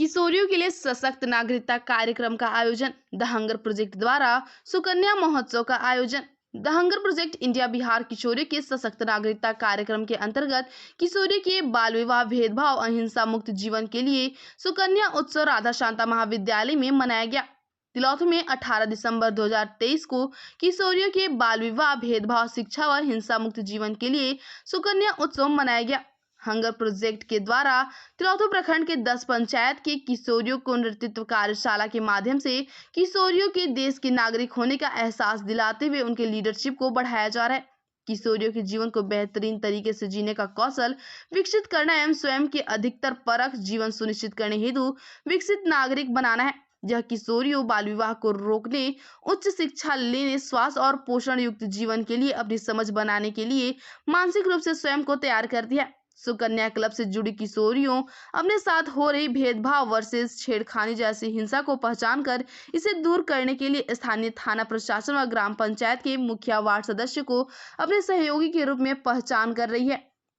किशोरियों के लिए सशक्त नागरिकता कार्यक्रम का आयोजन। द हंगर प्रोजेक्ट द्वारा सुकन्या महोत्सव का आयोजन। The hunger project India Bihar किशोरियों के सशक्त नागरिकता कार्यक्रम के अंतर्गत किशोरियों के बाल विवाह, भेदभाव, अहिंसा मुक्त जीवन के लिए सुकन्या उत्सव राधा शांता महाविद्यालय में मनाया गया। तिलौथ में 18 दिसंबर 2023 को किशोरियों के बाल विवाह, भेदभाव, शिक्षा व हिंसा मुक्त जीवन के लिए सुकन्या उत्सव मनाया गया। हंगर प्रोजेक्ट के द्वारा तिलौथू प्रखंड के 10 पंचायत के किशोरियों को नेतृत्व कार्यशाला के माध्यम से किशोरियों के देश के नागरिक होने का एहसास दिलाते हुए उनके लीडरशिप को बढ़ाया जा रहा है। किशोरियों के जीवन को बेहतरीन तरीके से जीने का कौशल विकसित करना एवं स्वयं के अधिकतर परख जीवन सुनिश्चित करने हेतु विकसित नागरिक बनाना है। यह किशोरियों बाल विवाह को रोकने, उच्च शिक्षा लेने, स्वास्थ्य और पोषण युक्त जीवन के लिए अपनी समझ बनाने के लिए मानसिक रूप से स्वयं को तैयार करती है। सुकन्या क्लब से जुड़ी किशोरियों अपने साथ हो रही भेदभाव वर्सेस छेड़खानी जैसी हिंसा को पहचान कर इसे दूर करने के लिए स्थानीय थाना प्रशासन व ग्राम पंचायत के मुखिया, वार्ड सदस्य को अपने सहयोगी के रूप में पहचान कर रही है।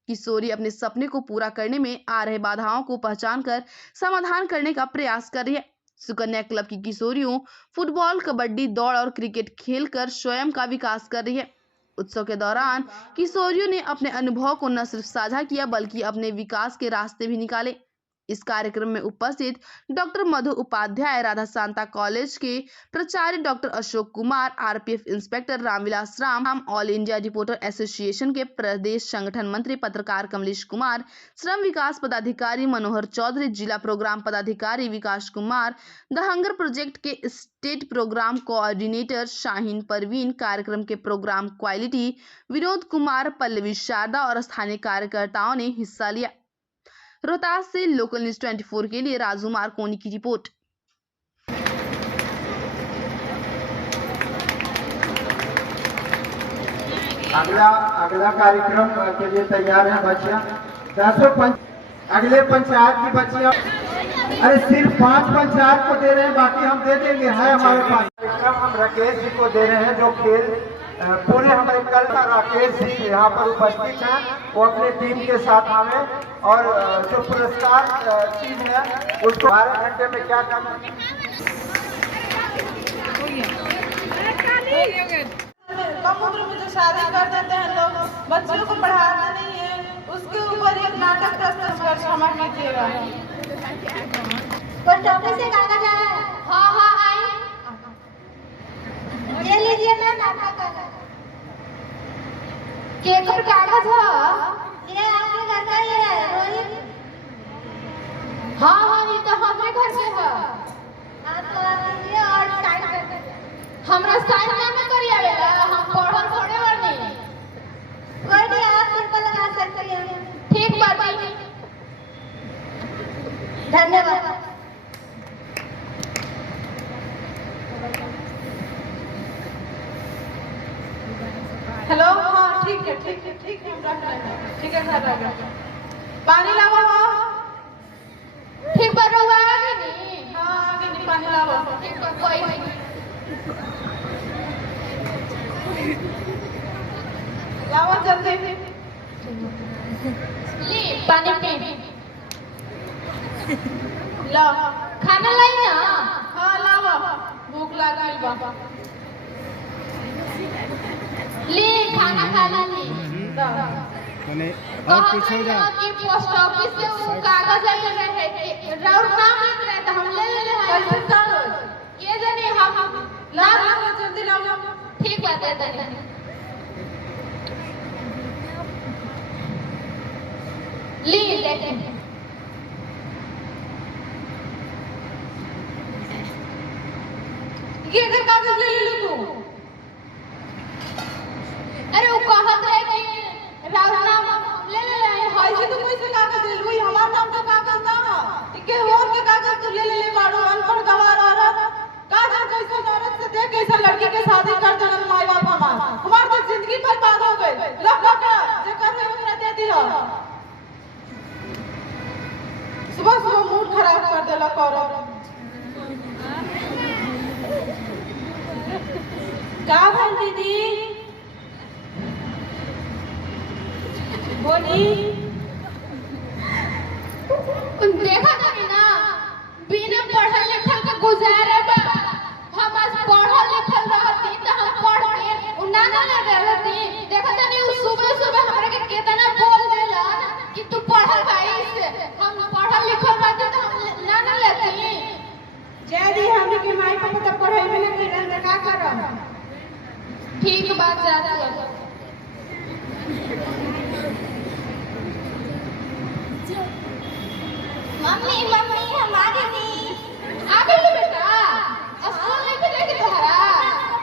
किशोरी अपने सपने को पूरा करने में आ रहे बाधाओं को पहचान कर समाधान करने का प्रयास कर रही है। सुकन्या क्लब की किशोरियों फुटबॉल, कबड्डी, दौड़ और क्रिकेट खेलकर स्वयं का विकास कर रही है। उत्सव के दौरान किशोरियों ने अपने अनुभव को न सिर्फ साझा किया बल्कि अपने विकास के रास्ते भी निकाले। इस कार्यक्रम में उपस्थित डॉक्टर मधु उपाध्याय, राधा शांता कॉलेज के प्राचार्य doctor Ashok Kumar, RPF inspector Ramvilas Ram, all India reporter association के प्रदेश संगठन मंत्री पत्रकार कमलेश कुमार, श्रम विकास पदाधिकारी मनोहर चौधरी, जिला प्रोग्राम पदाधिकारी Vikas Kumar, the hunger project के state programme coordinator Shaheen Parveen, कार्यक्रम के प्रोग्राम क्वालिटी विनोद कुमार, पल्लवी शारदा और स्थानीय कार्यकर्ताओं ने हिस्सा लिया। रोहतास से लोकल न्यूज 24 के लिए राजू मार्कोनी की रिपोर्ट। अगला कार्यक्रम के लिए तैयार है बच्चियां। अगले पंचायत की बच्चियां, अरे सिर्फ 5 पंचायत को दे रहे हैं, बाकी हम दे देंगे। है हमारे पास कार्यक्रम, हम राकेश जी को दे रहे हैं जो खेल पूरे हमारे कल का राकेश जी यहाँ पर उपस्थित हैं, वो अपने टीम के साथ आवे और जो पुरस्कार चीज है उसको 12 घंटे में क्या करना है। कम उम्र में जो शादी कर देते हैं लोग, बच्चों को पढ़ाना नहीं है, उसके ऊपर एक नाटक प्रस्तुत कर क्षमा कीजिएगा। पोस्ट ऑफिस से कागज आया है? हाँ आई। ये लीजिए ना नाटक का। केकर कागज हो? ये आपके घर का ही है रोहित। हाँ ये तो हमारे घर से है। हाँ तो आप लीजिए और साइन कर दीजिए। हमरा साइन ना करिए बेटा, हम पढ़ल पढ़े वाले नहीं। कोई नहीं, आप सिंपल लगा सकते हैं। ठीक बात है, धन्यवाद। हेलो, हाँ ठीक है हम रख रहे हैं। ठीक है सर, रख रहे हैं। पानी लाओ। ठीक बात हुआ आगे नहीं? हाँ आगे नहीं, पानी लाओ। ठीक है, कोई नहीं। लाओ जल्दी। ली पानी पी। ला खाना लाई ना? हाँ लाओ, भूख लगा बा। ली खाना खा ली। और पीछे हो जा। कि पोस्ट ऑफिस से वो कागज ले रहे थे, राउर नाम लिख रहे थे, हम ले हैं। कैसे कागज? ये जाने हम लाओ जल्दी लाओ। ठीक बात है, दे ली देखें। ये अगर कागज ले लो तू। अरे वो कहत है कि राउर नाम ले ऐसे तो कोई से कागज ले लो, हमारा नाम का कागज ना है के और के कागज तो ले बाड़ो। अनपढ़ गवार औरत कागज कैसे औरत से देख कैसे लड़की के शादी कर देना माई बाप हमार तो जिंदगी बर्बाद हो गई। लग जे कर रहे ओकरा दे दियो। सुबह मूड खराब कर देला करो। का भइल दीदी? बोली। देखा था ना ठीक बात जाती है। मम्मी मम्मी हम आ गए बेटा। स्कूल लेके जाके तोहरा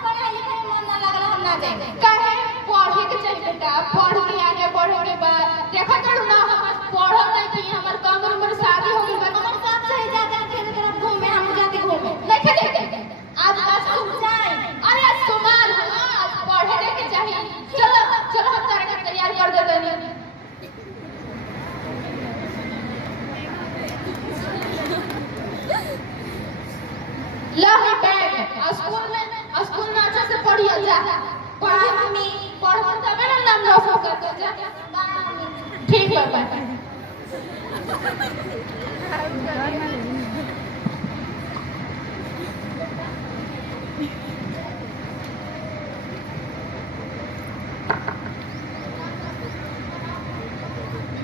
पढ़ाई लिखाई में मन ना लगल, हम ना जाएंगे। काहे? पढ़े के चाहिए बेटा, पढ़ के आगे बढ़े के बाद देखा करू ना हम पढ़ो नहीं कि हमर कम उम्र शादी हो गई बा। हमर साथ से ज्यादा खेल तरफ घूमे, हम जाते घूमे नहीं खेले। आज स्कूल जाए, अरे सोमवार है, आज पढ़े के चाहिए। चलो चलो हम तारे का तैयार कर दे देनी। ला है बैग, स्कूल में अच्छा से पढ़िए जा। पढ़ाई मम्मी पढ़ो तबे ना नाम लो करके जा। ठीक है बेटा।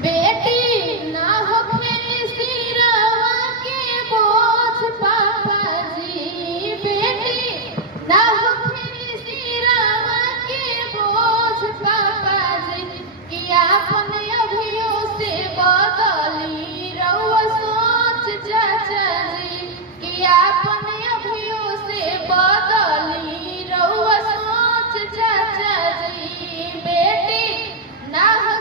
बेटी ना हो खेली सिरवा के बोझ पापा जी, बेटी ना हो खेली सिरवा के बोझ पापा जी, कि अपने अभियों से बदली रहुआ सोच चाचा जी, कि अपने अभियों से बदली रहुआ सोच चाचा जी। बेटी ना हो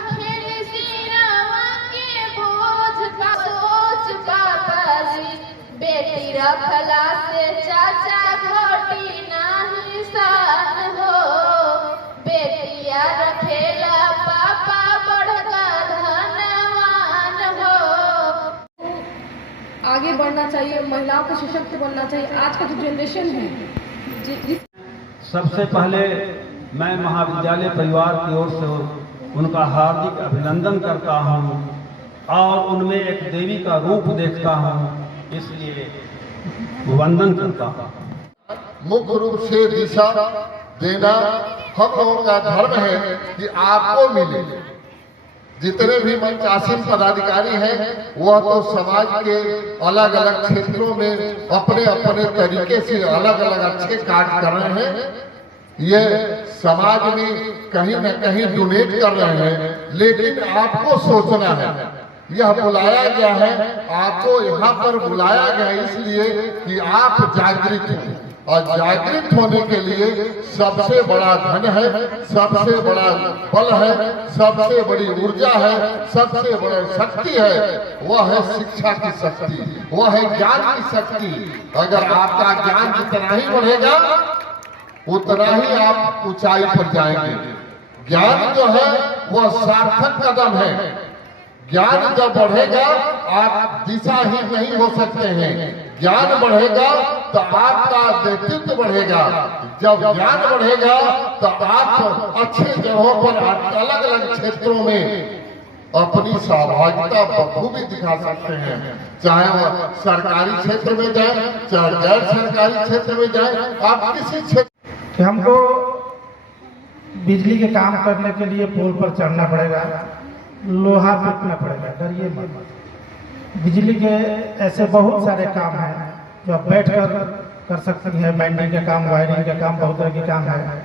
बेटी रखला से चाचा घोटी नाही सान हो, बेटिया रखेला पापा बड़का धनवान हो। आगे बढ़ना चाहिए, महिलाओं को सशक्त बनना चाहिए। आज का जो जनरेशन है, सबसे पहले मैं महाविद्यालय परिवार की ओर से उनका हार्दिक अभिनंदन करता हूँ और उनमें एक देवी का रूप देखता हूँ, इसलिए वंदन करता हूँ। मुख्य रूप से दिशा देना हम लोगों का धर्म है कि आपको मिले। जितने भी मंचासीन पदाधिकारी हैं वह तो समाज के अलग अलग क्षेत्रों में अपने अपने तरीके से अलग अलग अच्छे कार्य कर रहे हैं। ये समाज में कहीं न कहीं डोनेट कर रहे हैं, लेकिन आपको सोचना है। यह बुलाया गया है, आपको यहाँ पर बुलाया गया है इसलिए कि आप जागृत हो, और जागृत होने के लिए सबसे बड़ा धन है, सबसे बड़ा बल है, सबसे बड़ी ऊर्जा है, सबसे बड़ी शक्ति है, वह है शिक्षा की शक्ति, वह है ज्ञान की शक्ति। अगर आपका ज्ञान जितना ही बढ़ेगा उतना ही आप ऊंचाई पर जाएंगे। ज्ञान जो है वह सार्थक कदम है। ज्ञान जब बढ़ेगा आप दिशा ही नहीं हो सकते हैं। ज्ञान बढ़ेगा तो आपका व्यक्तित्व बढ़ेगा। जब ज्ञान बढ़ेगा तो आप अच्छे जगहों पर अलग अलग क्षेत्रों में अपनी सहभागिता बखूबी दिखा सकते हैं, चाहे वह सरकारी क्षेत्र में जाए, चाहे गैर सरकारी क्षेत्र में जाए। आप किसी क्षेत्र कि हमको बिजली के काम करने के लिए पोल पर चढ़ना पड़ेगा, लोहा पीटना पड़ेगा, डरिए मत। बिजली के ऐसे बहुत सारे काम हैं जो आप बैठकर कर सकती हैं। बैंडिंग का काम, वायरिंग का काम, बहुत तरह के काम है।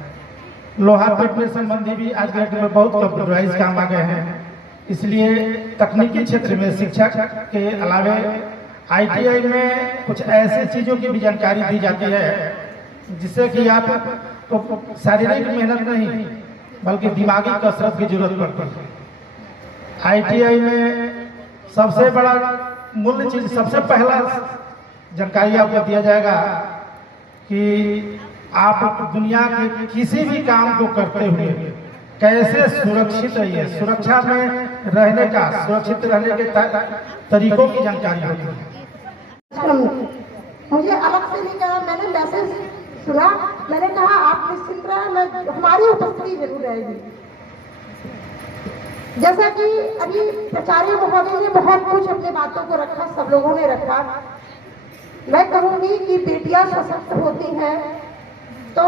लोहा पीटने संबंधी भी आज के डेट में बहुत कंप्यूटराइज काम आ गए हैं। इसलिए तकनीकी क्षेत्र में शिक्षा के अलावे ITI में कुछ ऐसे चीज़ों की भी जानकारी दी जाती है जिससे कि आप तो शारीरिक मेहनत नहीं बल्कि दिमागी कसरत की जरूरत पड़ती है। ITI में सबसे बड़ा मूल्य चीज, सबसे पहला जानकारी आपको दिया जाएगा कि आप दुनिया के किसी भी काम को करते हुए कैसे सुरक्षित रहिए। सुरक्षा में रहने का, सुरक्षित रहने के तरीकों की जानकारी होती है। मुझे अलग से नहीं कहा, मैंने मैसेज सुना, मैंने कहा आप निश्चिंत रहें, हमारी उपस्थिति जरूर रहेगी। जैसा कि अभी प्राचार्य महोदय ने बहुत कुछ अपने बातों को रखा, सब लोगों ने रखा। मैं कहूँगी कि बेटियां सशक्त होती हैं तो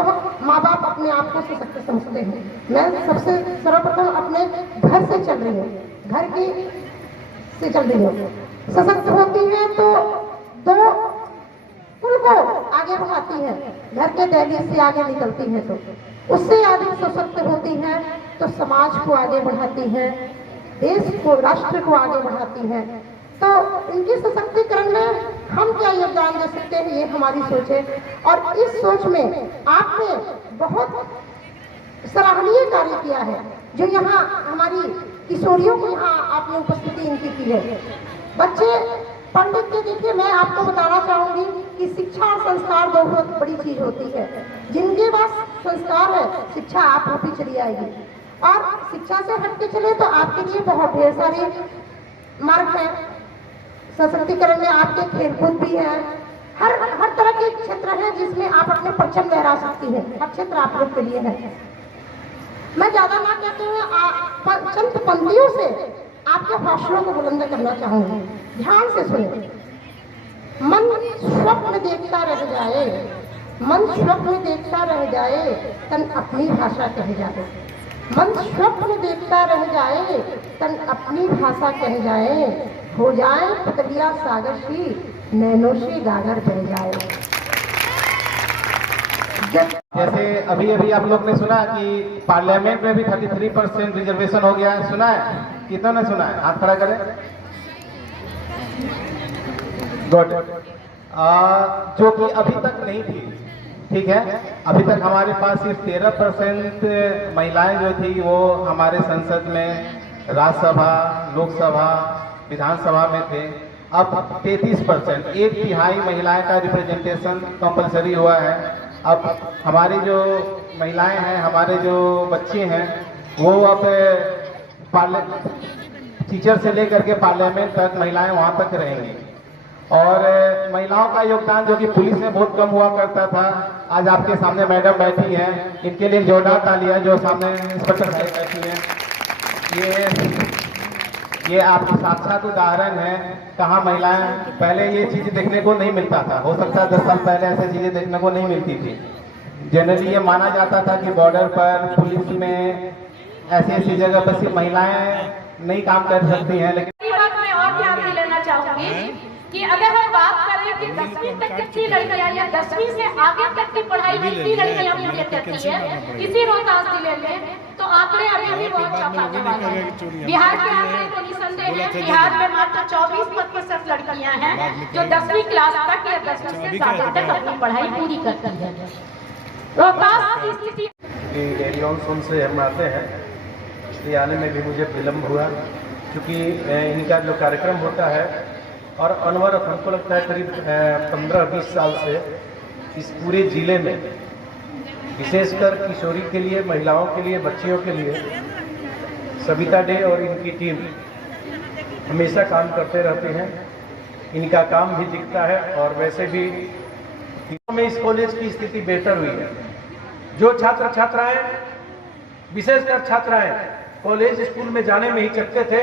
माँ बाप अपने आप को सशक्त समझते हैं। मैं सबसे सर्वप्रथम अपने घर से चल रही हूँ, घर की से चल रही हूँ। सशक्त होती है तो दो कुल को आगे बढ़ाती है, घर के दहलीज से आगे निकलती है। तो उससे अधिक सशक्त होती हैं तो समाज को आगे बढ़ाती हैं, देश को, राष्ट्र को आगे बढ़ाती हैं। तो इनके सशक्तिकरण में हम क्या योगदान दे सकते हैं, ये हमारी सोच है। और इस सोच में आपने बहुत सराहनीय कार्य किया है, जो यहाँ हमारी किशोरियों को यहाँ आपने उपस्थिति इनकी की है। बच्चे पढ़ लिख के देखिए, मैं आपको बताना चाहूंगी कि शिक्षा और संस्कार दो बहुत बड़ी चीज होती है। जिनके पास संस्कार है, शिक्षा आप होती चली आएगी। और शिक्षा से हट के चले तो आपके लिए बहुत ढेर सारे मार्ग हैं। सशक्तिकरण में आपके खेलकूद भी है, हर तरह के क्षेत्र है जिसमें आप अपने परचम लहरा सकती हैं। हर क्षेत्र आप लोग के लिए है। मैं ज्यादा ना कहते हुए चंद पंक्तियों से आपके हौसलों को बुलंद करना चाहूंगी। ध्यान से सुने। मन स्वप्न देखता रह जाए, मन स्वप्न देखता रह जाए, तन अपनी भाषा कह जाए। मन स्वप्न देखता रह जाए, तन अपनी भाषा कह जाए। हो जाए पतलिया सागर सी, नैनों से गागर बह जाए। जैसे अभी अभी आप लोग ने सुना कि पार्लियामेंट में भी 33% रिजर्वेशन हो गया है। सुना है? कितना ने सुना है? हाथ खड़ा करें। गुड। जो कि अभी तक नहीं थी, ठीक है। अभी तक हमारे पास सिर्फ 13% महिलाएं जो थी वो हमारे संसद में, राज्यसभा, लोकसभा, विधानसभा में थे। अब 33%, 1/3 महिलाएं का रिप्रेजेंटेशन कंपलसरी हुआ है। अब हमारी जो महिलाएं हैं, हमारे जो बच्चे हैं, वो अब टीचर से लेकर के पार्लियामेंट तक महिलाएं वहां तक रहेंगी। और महिलाओं का योगदान जो कि पुलिस में बहुत कम हुआ करता था, आज आपके सामने मैडम बैठी हैं, इनके लिए जोरदार तालियां। जो सामने इंस्पेक्टर साहब बैठी हैं, ये आपके साक्षात उदाहरण है। कहाँ महिलाएं, पहले ये चीज देखने को नहीं मिलता था। हो सकता है 10 साल पहले ऐसी चीजें देखने को नहीं मिलती थी। जनरली ये माना जाता था कि बॉर्डर पर, पुलिस में, ऐसी ऐसी जगह पर सिर्फ महिलाएं नहीं काम कर सकती हैं। लेकिन बात मैं और ध्यान में लेना चाहूंगी कि अगर हम बात करें कि 10वीं तक कितनी लड़कियां या 10वीं से आगे तक की पढ़ाई कितनी लड़कियां मुझे करती है किसी रोहतास जिले में, तो आंकड़े अभी भी बहुत चौंकाने वाले हैं। बिहार के आंकड़े तो निसंदेह है, बिहार में मात्र 24% लड़कियां हैं जो 10वीं क्लास तक या 10वीं से ज्यादा तक अपनी पढ़ाई पूरी करती है। रोहतास की स्थिति डेली ऑन सोन से हम आते हैं, इसलिए आने में भी मुझे विलम्ब हुआ, क्योंकि इनका जो कार्यक्रम होता है और अनवरत हमको लगता है करीब 15-20 साल से इस पूरे जिले में, विशेषकर किशोरी के लिए, महिलाओं के लिए, बच्चियों के लिए सविता डे और इनकी टीम हमेशा काम करते रहते हैं। इनका काम भी दिखता है और वैसे भी में इस कॉलेज की स्थिति बेहतर हुई है। जो छात्र छात्राएं, विशेषकर छात्राएं कॉलेज स्कूल में जाने में हिचकते थे,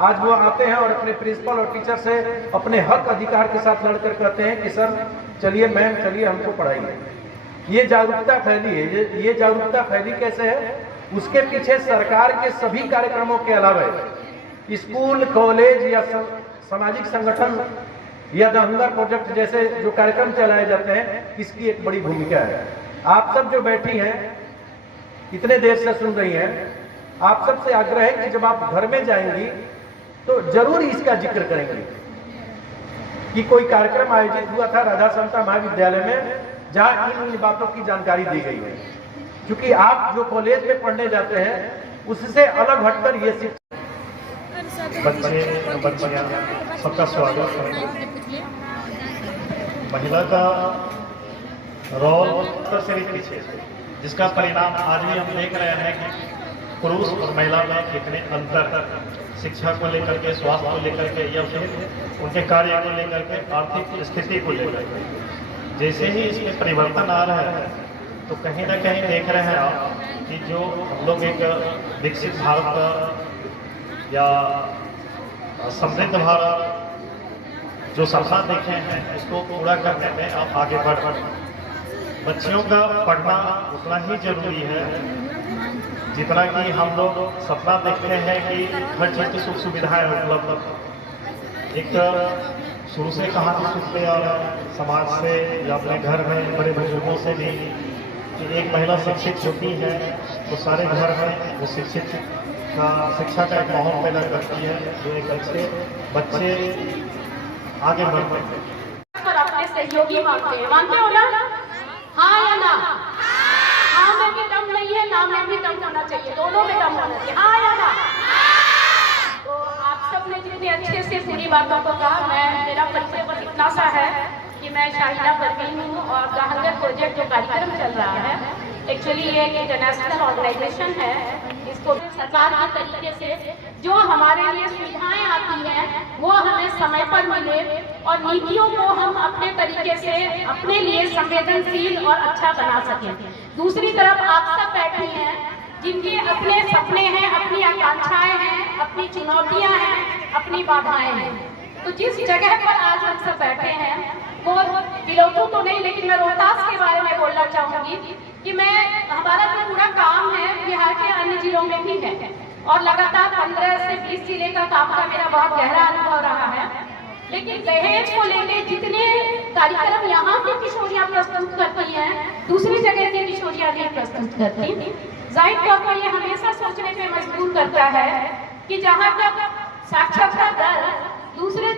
आज वो आते हैं और अपने प्रिंसिपल और टीचर से अपने हक अधिकार के साथ लड़कर कहते हैं कि सर चलिए, मैम चलिए, हमको पढ़ाइए। ये जागरूकता फैली है। ये जागरूकता फैली कैसे है? उसके पीछे सरकार के सभी कार्यक्रमों के अलावा स्कूल, कॉलेज या सामाजिक संगठन या दहंगर प्रोजेक्ट जैसे जो कार्यक्रम चलाए जाते हैं, इसकी एक बड़ी भूमिका है। आप सब जो बैठी हैं, इतने देर से सुन रही हैं, आप सबसे आग्रह है कि जब आप घर में जाएंगी तो जरूर इसका जिक्र करेंगे कि कोई कार्यक्रम आयोजित हुआ था राधा समता महाविद्यालय में, जहां इन बातों की जानकारी दी गई है। क्योंकि आप जो कॉलेज में पढ़ने जाते हैं उससे अलग हटकर ये बच्चियां सबका स्वागत है। महिला का रोल से भी पीछे, जिसका परिणाम आज भी हम देख रहे हैं कि पुरुष और महिला में कितने अंतर, शिक्षा को लेकर के, स्वास्थ्य को लेकर के, या फिर उनके कार्य को लेकर के, आर्थिक स्थिति को लेकर के। जैसे ही इसमें परिवर्तन आ रहा है तो कहीं ना कहीं देख रहे हैं आप कि जो हम लोग एक विकसित भारत या समृद्ध भारत जो सपना देखे हैं उसको पूरा करने में आप आगे बढ़। बच्चियों का पढ़ना उतना ही जरूरी है जितना कि हम लोग सपना देखते हैं कि हर चीज़ की सुख सुविधाएं उपलब्ध। एक शुरू से कहानी सुनते और समाज से या अपने घर में बड़े बुजुर्गों से भी कि एक महिला शिक्षित होती है तो सारे घर में वो शिक्षा का एक माहौल पैदा करती है, जो एक अच्छे बच्चे आगे बढ़ते हैं। पर अपने सहयोगी मानते हो ना? हाँ या ना? हाँ में भी दम नहीं है, ना में भी दम होना चाहिए, दोनों में दम होना चाहिए। हाँ या ना? तो आप सब ने जितने अच्छे से पूरी बातों को कहा, मेरा परिचय बस इतना सा है कि मैं शाहिदा परवीन हूँ और दहंगर प्रोजेक्ट जो कार्यक्रम चल रहा है, एक्चुअली ये एक इंटरनेशनल ऑर्गेनाइजेशन है। इसको सरकार के तरीके से जो हमारे लिए सुविधाएं आती हैं वो हमें समय पर मिले और नीतियों को हम अपने तरीके से अपने लिए संवेदनशील और अच्छा बना सकें। दूसरी तरफ आप सब बैठे हैं जिनके अपने सपने हैं, अपनी आकांक्षाएं हैं, अपनी चुनौतियां हैं, अपनी बाधाएं हैं। तो जिस जगह पर आज हम सब बैठे हैं वो बिलोतू तो नहीं, लेकिन मैं रोहतास के बारे में बोलना चाहूंगी कि हमारा जो पूरा काम है बिहार के अन्य जिलों में भी है और लगातार 15 से 20 जिले का काम का मेरा बहुत गहरा अनुभव रहा है। लेकिन दहेज को लेकर जितने कार्यक्रम यहाँ की किशोरियाँ प्रस्तुत करती हैं, दूसरी जगह की किशोरियाँ नहीं प्रस्तुत करती। जाहिर तौर पर ये हमेशा सोचने पे मजबूर करता है कि जहाँ तक साक्षरता दर दूसरे